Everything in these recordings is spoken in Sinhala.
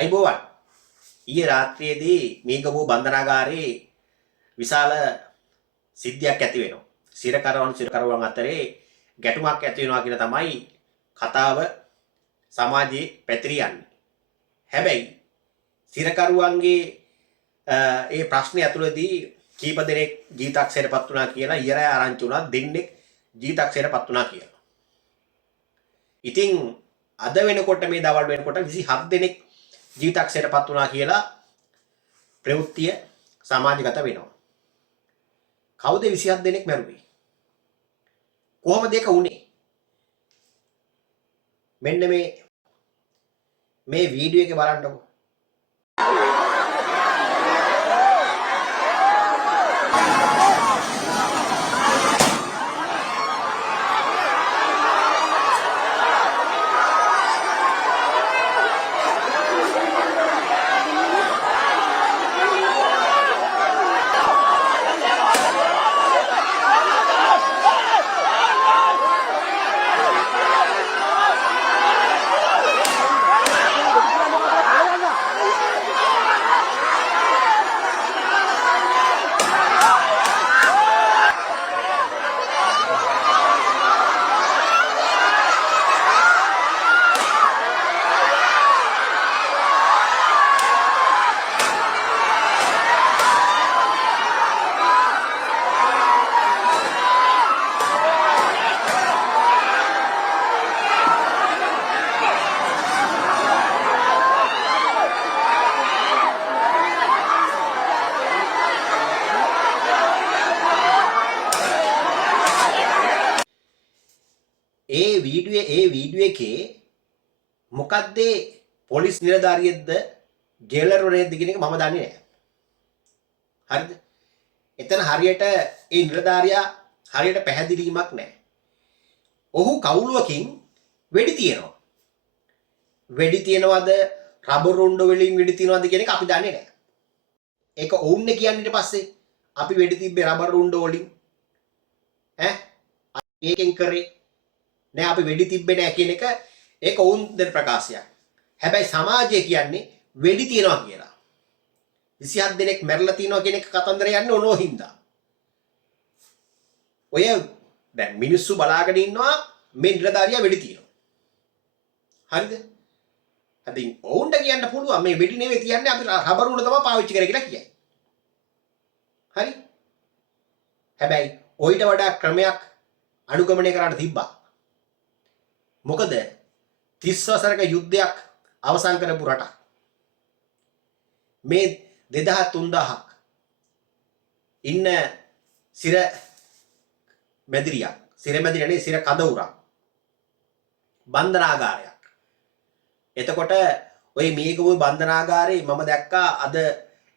අයිබෝවන් ඊයේ රාත්‍රියේදී මේගමු බන්ධනාගාරයේ විශාල සිද්ධියක් ඇති වෙනවා. සිරකරුවන් අතරේ ගැටුමක් ඇති වෙනවා කියන තමයි කතාව සමාජයේ පැතිරියන්නේ. හැබැයි සිරකරුවන්ගේ ඒ ප්‍රශ්නේ ඇතුළතදී කීප දෙනෙක් ජීවිතක්ෂයටපත් වුණා කියලා ඊයරය ආරංචි වුණා දෙන්නෙක් ජීවිතක්ෂයටපත් වුණා කියලා. ඉතින් අද වෙනකොට මේ දවල් වෙනකොට 27 දෙනෙක් ජීවිතක්ෂයටපත් වුණා කියලා ප්‍රවෘත්තිය සමාජගත වෙනවා. කවුද 27 දෙනෙක් මැරුවේ? කොහොමද ඒක වුනේ? මෙන්න මේ වීඩියෝ එක බලන්නකෝ. ඒ වීඩියෝ එකේ මොකද්ද පොලිස් නිලධාරියෙක්ද ජේලර්වරයෙක්ද කියන එක මම දන්නේ නැහැ. හරිද? එතන හරියට ඒ නිලධාරියා හරියට පැහැදිලිවීමක් නැහැ. ඔහු කවුළුවකින් වෙඩි තියනවා. වෙඩි තියනවද රබර් රුණ්ඩ වලින් වෙඩි තියනවද කියන එක අපි දන්නේ නැහැ. ඒක ඔවුන්නේ කියන්නේ ඊට පස්සේ අපි වෙඩි තිබ්බේ රබර් රුණ්ඩ වලින්. ඒකෙන් කරේ නෑ අපි වෙඩි තිබ්බේ නෑ කියන එක ඒක වුන් දෙන ප්‍රකාශයක්. හැබැයි සමාජය කියන්නේ වෙඩි තියනවා කියලා. 27 දෙනෙක් මැරලා තියනවා කියන එක කතන්දර යන්නේ ඕනෝ හින්දා. ඔය දැන් මිනිස්සු බලාගෙන ඉන්නවා මේ නිලධාරියා වෙඩි තියනවා. හරිද? ඉතින් ඔවුන්ට කියන්න පුළුවන් මේ වෙඩි නෙවෙයි තියන්නේ අපි රබර් උඩ තමයි පාවිච්චි කරේ කියලා කියයි. හරි? හැබැයි ඔయిత වඩා ක්‍රමයක් අනුගමනය කරන්න තිබ්බා. මොකද 30 වසරක යුද්ධයක් අවසන් කරපු රටක් මේ 2000-3000ක් ඉන්න සිර මැදිරියනේ සිර කඳවුරක් බන්ධනාගාරයක්. එතකොට ওই මීගමු බන්ධනාගාරේ මම දැක්කා අද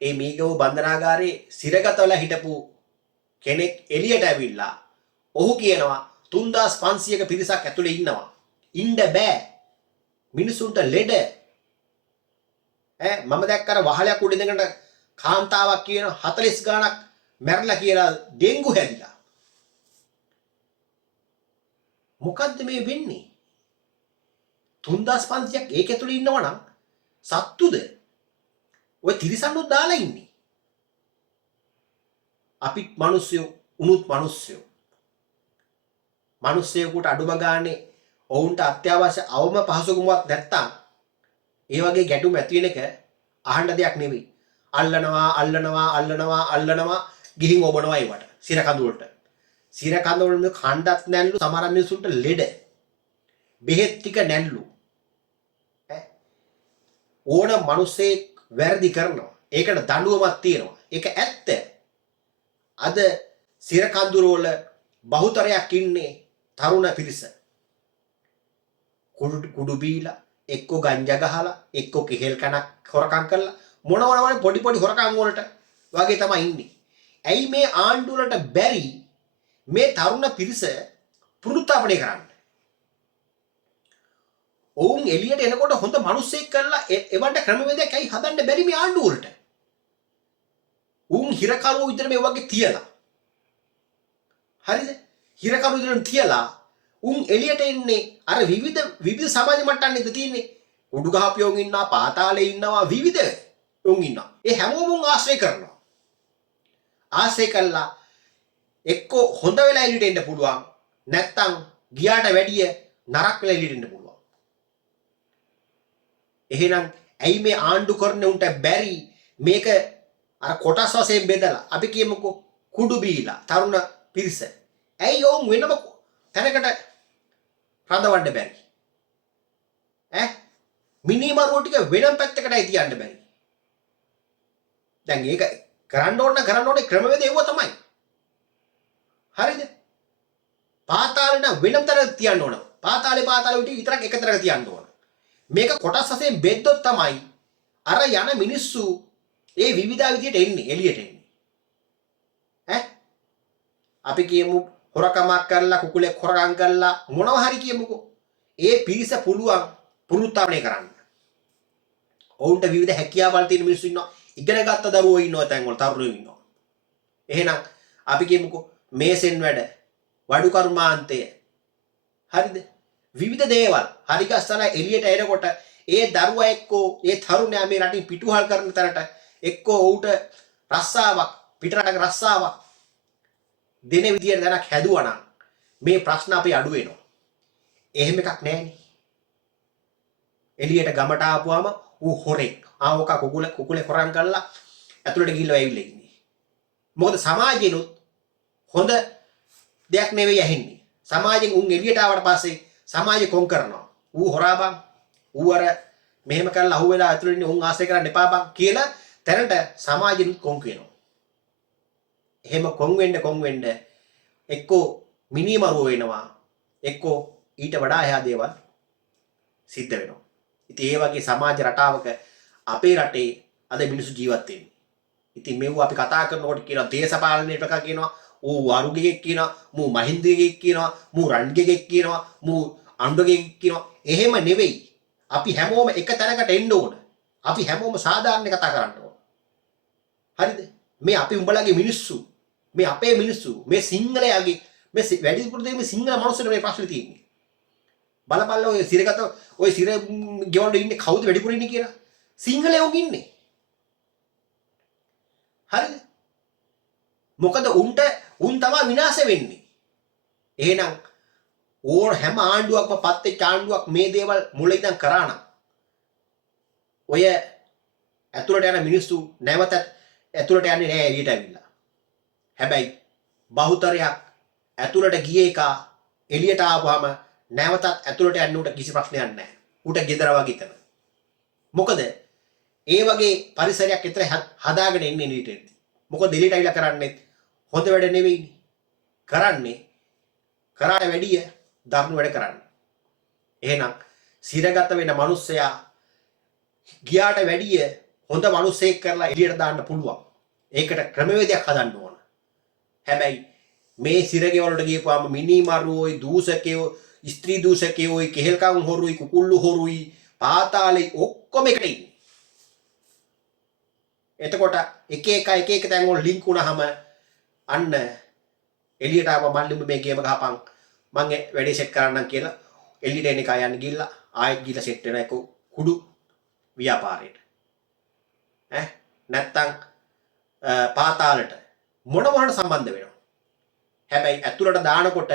ඒ මීගමු බන්ධනාගාරේ සිරගතවල හිටපු කෙනෙක් එළියට ඇවිල්ලා ඔහු කියනවා 3500ක පිරිසක් ඇතුලේ ඉන්නවා. ඉන්න බෑ මිනිසුන්ට ලෙඩ මම දැක්කර වහලයක් උඩ ඉඳගෙන කාන්තාවක් කියන 40 ගාණක් මැරලා කියලා ඩෙන්ගු හැදිලා. මොකද්ද මේ වෙන්නේ? 3500ක් ඒක ඇතුලේ ඉන්නවා නම් සත්තුද? ඔය තිරිසනුත් දාලා ඉන්නේ. අපිත් මිනිස්සු උනුත් මිනිස්සු. මිනිස්සුෙකුට අඩුම ගානේ ඔවුන්ට අත්‍යවශ්‍ය අවම පහසුකමක් නැත්තම් ඒ වගේ ගැටුම් ඇති වෙන එක අහන්න දෙයක් නෙවෙයි. අල්ලනවා ගිහින් ඔබනවා ඒවට සිර කඳු වලට. සිර කඳු වල කණ්ඩත් නැල්ලු සමහර මිනිසුන්ට ලෙඩ. බෙහෙත් ටික නැල්ලු. ඕන මිනිස්සෙක් වැරදි කරනවා. ඒකට දඬුවමක් තියෙනවා. ඒක ඇත්ත. අද සිර කඳුර වල බහුතරයක් ඉන්නේ තරුණ පිරිස. කුඩු බීලා එක්ක ගංජා ගහලා එක්ක කෙහෙල් කනක් හොරකම් කරලා මොනවද පොඩි හොරකම් වලට වගේ තමයි ඉන්නේ. ඇයි මේ ආණ්ඩු වලට බැරි මේ තරුණ පිරිස පුරුත්තාපනය කරන්න? ඔවුන් එළියට එනකොට හොඳ මිනිස්සෙක් කරලා එවන්න ක්‍රමවේදයක් ඇයි හදන්න බැරි මේ ආණ්ඩු වලට? උන් හිරකරුවෝ විතර මේ වගේ තියලා. හරිද? හිරකරුවෝ විතර තියලා උන් එළියට එන්නේ අර විවිධ සමාජ මට්ටම් නේද තියෙන්නේ. උඩු ගහපියෝන් ඉන්නවා, පාතාලේ ඉන්නවා, විවිධ උන් ඉන්නවා. ඒ හැමෝම උන් ආශ්‍රය කරනවා. ආශ්‍රය කළා එක්කෝ හොඳ වෙලා එළියට එන්න පුළුවන්. නැත්තම් ගියාට වැඩිය නරක වෙලා එළියට එන්න පුළුවන්. එහෙනම් ඇයි මේ ආණ්ඩු කරන උන්ට බැරි මේක අර කොටස් වශයෙන් බෙදලා අපි කියමුකෝ කුඩු බීලා තරුණ පිරිස. ඇයි ඕම් වෙනම තැනකට රඳවන්න බැරි? මිනිමරුව ටික වෙනම පැත්තකටයි තියන්න බැරි. දැන් ඒක කරන්න ඕනේ ක්‍රමවේදය ඒව තමයි. හරිද? පාතාලේ නම් වෙනම තැනක තියන්න ඕන. පාතාලේ උඩ විතරක් එක තැනක තියන්න ඕන. මේක කොටස් වශයෙන් බෙද්දොත් තමයි අර යන මිනිස්සු ඒ විවිධ විදියට එන්නේ එළියට එන්නේ. අපි කියමු හොරකමක් කරලා කුකුලෙක් හොරකම් කරලා මොනවා හරි කියමුකෝ. ඒ පිරිස පුළුවන් පුරුත්තාවණය කරන්න. ඔවුන්ට විවිධ හැකියාවල් තියෙන මිනිස්සු ඉන්නවා. ඉගෙන ගත්ත දරුවෝ ඉන්නවා තැන් වල තරුණයෝ ඉන්නවා. එහෙනම් අපි කියමුකෝ මේසෙන් වැඩ වඩු කර්මාන්තය හරිද? විවිධ දේවල් හරි ගස්සලා එළියට එනකොට ඒ දරුවා එක්කෝ ඒ තරුණයා මේ රටින් පිටුහල් කරන තැනට එක්කෝ ඌට රස්සාවක් පිටරටක රස්සාවක් දෙන විදියට දැනක් හැදුවා නම් මේ ප්‍රශ්න අපි අඩු වෙනවා. එහෙම එකක් නැහැනේ. එළියට ගමට ආපුවාම ඌ හොරෙක්. ආවක කුකුලේ හොරන් කරලා ඇතුළට ගිහිල්ලා ඇවිල්ලා ඉන්නේ. මොකද සමාජෙනුත් හොඳ දෙයක් නෙවෙයි ඇහෙන්නේ. සමාජෙන් උන් එළියට ආවට පස්සේ සමාජය කොන් කරනවා. ඌ හොරා බං. ඌ අර මෙහෙම කරලා අහුවෙලා ඇතුළේ ඉන්නේ උන් ආශ්‍රය කරන්න එපා බං කියලා තැනට සමාජෙනුත් කොන් කියනවා. එහෙම කොන් වෙන්න එක්කෝ මිනිමරුව වෙනවා. එක්කෝ ඊට වඩා එහා දේවල් සිද්ධ වෙනවා. ඉතින් ඒ වගේ සමාජ රටාවක අපේ රටේ අද මිනිස්සු ජීවත් වෙන්නේ. ඉතින් මෙව අපි කතා කරනකොට කියනවා දේශපාලනයට එක කියනවා, ඌ වරුගෙක් කියනවා, මූ මහින්දගෙක් කියනවා, මූ රන්ගෙක් කියනවා, මූ අඬගෙක් කියනවා. එහෙම නෙවෙයි. අපි හැමෝම එක තැනකට එන්න ඕන. අපි හැමෝම සාධාරණ කතා කරන්න ඕන. හරිද? මේ අපි උඹලගේ මිනිස්සු, මේ අපේ මිනිස්සු, මේ සිංහලයාගේ මේ වැඩිපුර මේ සිංහල මිනිස්සුන්ට මේ ප්‍රශ්නේ තියෙන්නේ. බලපල්ල ඔය සිරගත ඔය සිර ගෙවන්න ඉන්නේ කවුද වැඩිපුර ඉන්නේ කියලා. සිංහලයෝ ඉන්නේ. හරිද? මොකද උන් තමයි විනාශ වෙන්නේ. එහෙනම් ඕන හැම ආණ්ඩුවක්ම පත්තේ ආණ්ඩුවක් මේ දේවල් මුල ඉඳන් කරා නම් ඔය ඇතුළට යන මිනිස්සු නැවත ඇතුළට යන්නේ නැහැ එළියට ඇවිල්ලා. හැබැයි බහුතරයක් ඇතුළට ගියේ එක එළියට ආවම නැවතත් ඇතුළට යන්න උට කිසි ප්‍රශ්නයක් නැහැ. උට ගෙදර වගේ තන. මොකද ඒ වගේ පරිසරයක් විතර හදාගෙන ඉන්නේ එළියට. මොකද එළියට අවිලා කරන්නේ හොඳ වැඩ නෙවෙයි. කරන්නේ කරාට වැඩිය දරුණු වැඩ කරන්නේ. එහෙනම් සිරගත වෙන මිනිස්සයා ගියාට වැඩිය හොඳ මිනිස්සෙක් කරලා එළියට දාන්න පුළුවන්. ඒකට ක්‍රමවේදයක් හදන්න ඕන. හැබැයි මේ සිරගෙවලට ගියපුවාම මිනිමරුවෝයි දූෂකයෝ ස්ත්‍රී දූෂකයෝයි කෙහෙල්කම් හොරුයි කුකුල්ලු හොරුයි පාතාලේ ඔක්කොම එකට ඉන්නේ. එතකොට එක එක තැන් වල ලින්ක් වුණාම අන්න එළියට ආව මල්ලි මේ ගේම ගහපන් මං වැඩේ සෙට් කරන්නම් කියලා එළියට එන එක යන්න ගිහිල්ලා ආයෙත් ගිහිල්ලා සෙට් වෙන එක කුඩු ව්‍යාපාරයට. නැත්තම් පාතාලට මොනවට සම්බන්ධ වෙනවා. හැබැයි ඇතුළට දානකොට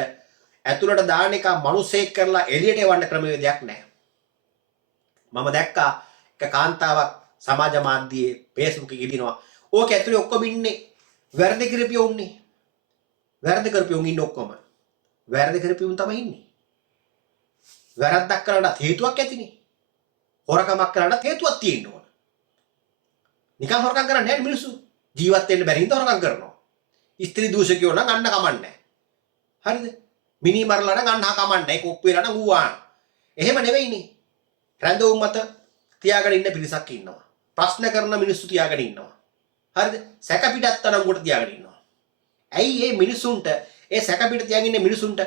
ඇතුළට දාන එක මිනිස්සෙක් කරලා එළියට එවන්න ක්‍රමවේදයක් නැහැ. මම දැක්කා එක කාන්තාවක් සමාජ මාධ්‍යයේ Facebook එකේ ඉදිනවා. ඕක ඇතුලේ ඔක්කොම ඉන්නේ වැරදි කරපියෝ උන්නේ. වැරදි කරපියෝ ඉන්නේ ඔක්කොම. වැරදි කරපියෝ තමයි ඉන්නේ. වැරද්දක් කරන්නත් හේතුවක් ඇතිනේ. හොරකමක් කරන්නත් හේතුවක් තියෙන්න ඕන. නිකන් හොරකම් කරන්නේ නැහැ මිනිස්සු. ජීවත් වෙන්න බැරි හින්දා හොරකම් කරනවා. ස්ත්‍රී දූෂකයෝ නම් අන්න කමන්නේ. හරිද? මිනි මරලා නම් අන්න කමන්නේ. ඒක ඔප්පේලා නම් ඌවා. එහෙම නෙවෙයිනේ. රැඳවුම් මත තියාගෙන ඉන්න පිරිසක් ඉන්නවා. ප්‍රශ්න කරන මිනිස්සු තියාගෙන ඉන්නවා. හරිද? සැක පිටත් තරංගුවට තියාගෙන ඉන්නවා. ඇයි මේ මිනිසුන්ට ඒ සැක පිට තියාගෙන ඉන්න මිනිසුන්ට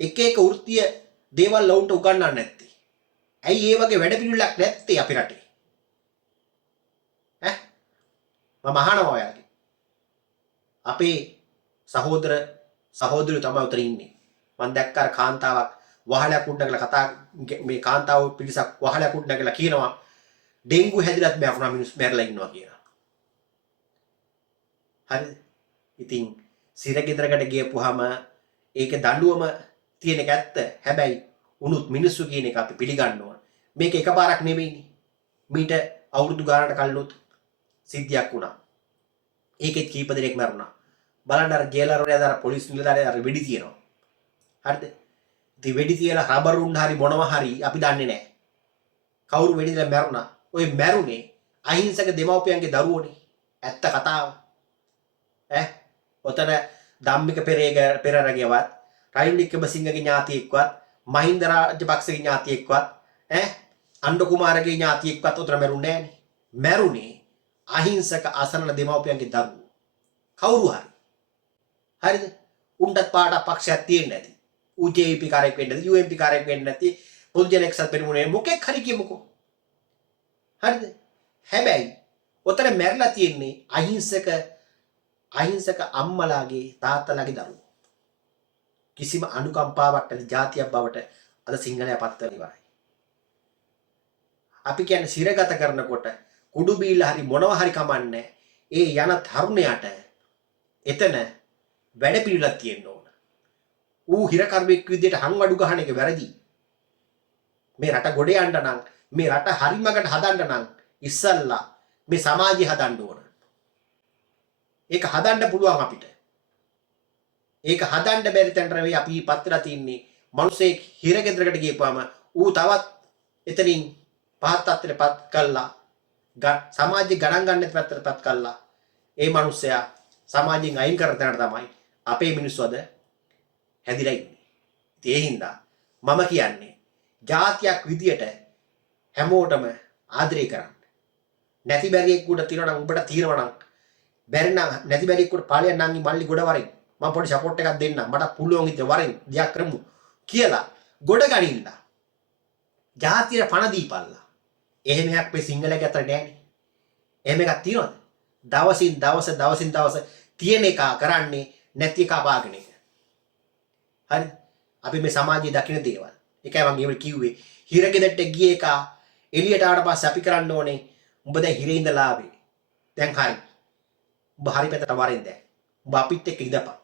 එක එක වෘත්තීය දේවල් වුන්ට උගන්වන්නේ නැත්තේ? ඇයි මේ වගේ වැඩ පිළිවෙලක් නැත්තේ අපේ රටේ? මම අහනවා ඔයාලගේ. අපේ සහෝදර සහෝදරියෝ තමයි උතන ඉන්නේ. මම දැක්ක අර කාන්තාවක් වහලයක් උඩ නැගලා කතා මේ කාන්තාව පිරිසක් වහලයක් උඩ නැගලා කියනවා ඩෙන්ගු හැදිලත් මැරුණා මිනිස්සු මැරලා ඉන්නවා කියලා. හරිද? ඉතින් සිරගෙදරකට ගියපුවාම ඒකේ දඬුවම තියෙන එක ඇත්ත. හැබැයි උනුත් මිනිස්සු කියන එක අපි පිළිගන්න ඕන. මේක එකපාරක් නෙමෙයිනේ. මීට අවුරුදු ගානකට කලිනුත් සිද්ධියක් වුණා. ඒකෙත් කීප දෙනෙක් මැරුණා. බලන්න අර ජේලර් වල අර පොලිස් නිලධාරියා අර වෙඩි තියනවා. හරිද? ඉතින් වෙඩි තියලා රබර් උන් හරි මොනවා හරි අපි දන්නේ නැහැ. කවුරු වෙඩි තියලා මැරුණා. ඔය මැරුණේ අහිංසක දෙමව්පියන්ගේ දරුවෝනේ. ඇත්ත කතාව. ඔතන ධම්මික පෙරේරගේවත් රනිල් වික්‍රමසිංහගේ ඥාතියෙක්වත් මහින්ද රාජපක්ෂගේ ඥාතියෙක්වත් අණ්ඩ කුමාරගේ ඥාතියෙක්වත් උතර මැරුණේ නැහනේ. මැරුණේ අහිංසක අසරණ දෙමව්පියන්ගේ දරුවෝ. කවුරු හරි. හරිද? උණ්ඩත් පාට පක්ෂයක් තියෙන්නේ නැති. UJP කාර්යයක් වෙන්නේ නැති, UMP කාර්යයක් වෙන්නේ නැති, පොදු ජන එක්සත් පෙරමුණේ මොකෙක් හරි කියමුකෝ. හරිද? හැබැයි උතර මැරලා තියෙන්නේ අහිංසක අම්මලාගේ තාත්තලාගේ දරුවෝ. කිසිම අනුකම්පාවක් නැති જાතියක් බවට අද සිංහලයා පත් වෙලා ඉවරයි. අපි කියන්නේ සිරගත කරනකොට කුඩු බීලා හරි මොනවා හරි කමන්නේ ඒ යන තරුණයාට එතන වැඩ පිළිවෙලක් තියෙන්න ඕන. ඌ හිරකර්මෙක් විදියට හංවඩු ගහන එක වැරදි. මේ රට ගොඩ යන්න නම් මේ රට හරිමකට හදන්න නම් ඉස්සල්ලා මේ සමාජය හදන්න ඕන. ඒක හදන්න පුළුවන් අපිට. ඒක හදන්න බැරි තැනට නෙවෙයි අපි පත්‍රලා තින්නේ. මිනිස්සෙක් හිරගෙදරකට ගියපුවාම ඌ තවත් එතනින් පහත් තත්ත්වයටපත් කළා. සමාජය ගණන් ගන්න පැත්තටපත් කළා. ඒ මිනිස්සයා සමාජයෙන් අයින් කරන තැනට තමයි අපේ මිනිස්සු අද හැදිලා ඉන්නේ. ඒ හින්දා මම කියන්නේ જાතියක් විදියට හැමෝටම ආදරය කරන්න. නැති බැරියෙකුට තියනවා නම් උඹට తీරනවා නම් බැරි නම් නැති බැරියෙකුට පාලියක් නංගි මල්ලි ගොඩ වරින් මම පොඩි සපෝට් එකක් දෙන්නම් මට පුළුවන් ඉතින් වරින් දියක් කරමු කියලා ගොඩ ගනින්න. ජාතියට පණ දීපල්ලා. එහෙම එකක් මේ සිංහලයේ අතර නෑනේ. එහෙම එකක් තියනවද? දවසින් දවස තියෙන එක කරන්නේ නැති එක අපාගෙන එක. හරි? අපි මේ සමාජයේ දකින්න දේවල්. ඒකයි මම ඊවල කිව්වේ හිරගෙදරට ගිය එක එළියට ආවට පස්සේ අපි කරන්න ඕනේ උඹ දැන් හිරේ ඉඳලා ආවේ. දැන් හරි. උඹ හරි පැත්තට වරින් දැන්. උඹ අපිත් එක්ක ඉඳපන්.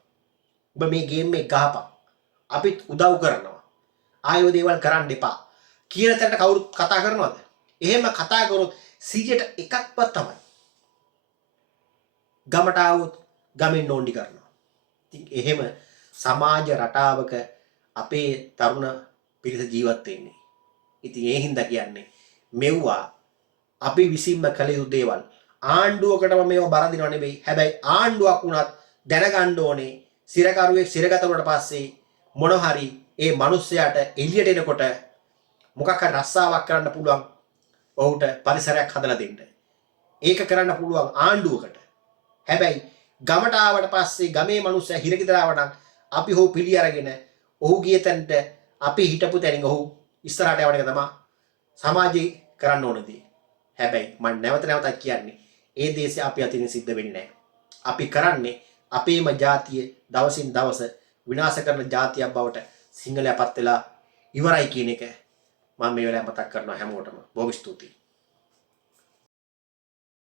උඹ මේ ගේම් එක ගහපන්. අපිත් උදව් කරනවා. ආයෝ දේවල් කරන්න එපා. කියන තැනට කවුරුත් කතා කරනවද? එහෙම කතා කරොත් 100%ක්වත් තමයි. ගමට આવොත් ගමෙන් නෝන්ඩි කරනවා. ඉතින් එහෙම සමාජ රටාවක අපේ තරුණ පිරිස ජීවත් වෙන්නේ. ඉතින් ඒ හින්දා කියන්නේ මෙව්වා අපි විසින්ම කළ යුතු දේවල්. ආණ්ඩුවකටම මේව බර දිනව නෙවෙයි. හැබැයි ආණ්ඩුවක් වුණත් දැනගන්න ඕනේ සිරකරුවෙක් සිරගත වුණාට පස්සේ මොන හරි ඒ මිනිස්සයාට එළියට එනකොට මොකක් හරි රස්සාවක් කරන්න පුළුවන්. ඔහුට පරිසරයක් හදලා දෙන්න. ඒක කරන්න පුළුවන් ආණ්ඩුවකට. හැබැයි ගමට ආවට පස්සේ ගමේ මිනිස්සයා හිරගෙදර ආවනම් අපි ඔහු පිළි අරගෙන ඔහු ගිය තැනට අපි හිටපු තැනින් ඔහු ඉස්සරහට යවන එක තමයි සමාජයේ කරන්න ඕන දේ. හැබැයි මම නැවතත් කියන්නේ ඒ දේශේ අපි අතින් සිද්ධ වෙන්නේ නැහැ. අපි කරන්නේ අපේම ජාතිය දවසින් දවස විනාශ කරන ජාතියක් බවට සිංහලයාපත් වෙලා ඉවරයි කියන එක මම මේ වෙලාවේ මතක් කරනවා හැමෝටම. බොහොම ස්තුතියි.